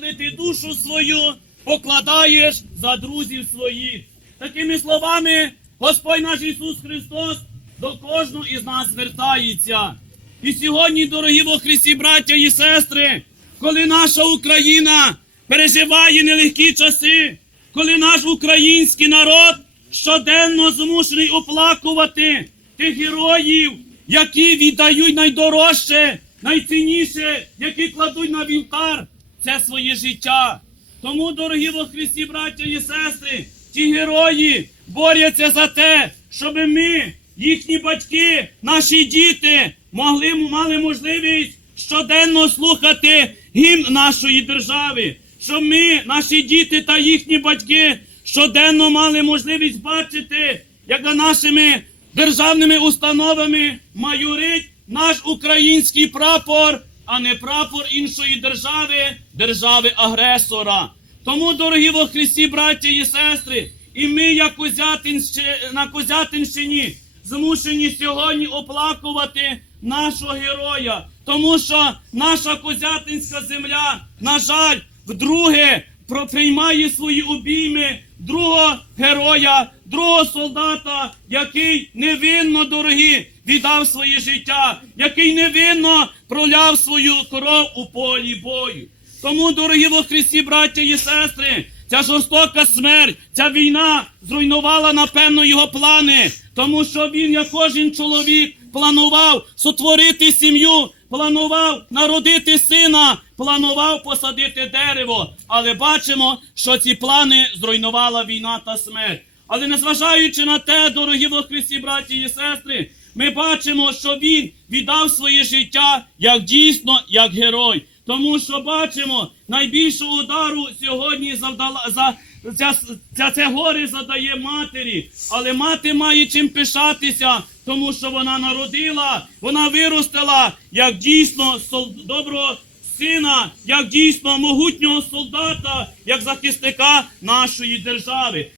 коли ти душу свою покладаєш за друзів своїх. Такими словами, Господь наш Ісус Христос до кожного із нас звертається. І сьогодні, дорогі во Христі, браття і сестри, коли наша Україна переживає нелегкі часи, коли наш український народ щоденно змушений оплакувати тих героїв, які віддають найдорожче, найцінніше, які кладуть на вівтар, це своє життя. Тому, дорогі во Христі, браття і сестри, ті герої борються за те, щоб ми, їхні батьки, наші діти, могли мали можливість щоденно слухати гімн нашої держави, щоб ми, наші діти та їхні батьки, щоденно мали можливість бачити, як за нашими державними установами майорить наш український прапор, а не прапор іншої держави, держави-агресора. Тому, дорогі во Христі, браття і сестри, і ми, як на Козятинщині, змушені сьогодні оплакувати нашого героя, тому що наша козятинська земля, на жаль, вдруге приймає свої обійми другого героя, другого солдата, який невинно, дорогі, віддав своє життя, який невинно проляв свою кров у полі бою. Тому, дорогі во Христі, браття і сестри, ця жорстока смерть, ця війна зруйнувала, напевно, його плани, тому що він, як кожен чоловік, планував сотворити сім'ю, планував народити сина, планував посадити дерево. Але бачимо, що ці плани зруйнувала війна та смерть. Але незважаючи на те, дорогі во Христі, браті і сестри, ми бачимо, що він віддав своє життя як дійсно, як герой. Тому що бачимо, найбільшого удару сьогодні завдала за ця, ця, це горе задає матері, але мати має чим пишатися, тому що вона народила, вона виростила як дійсно доброго сина, як дійсно могутнього солдата, як захисника нашої держави.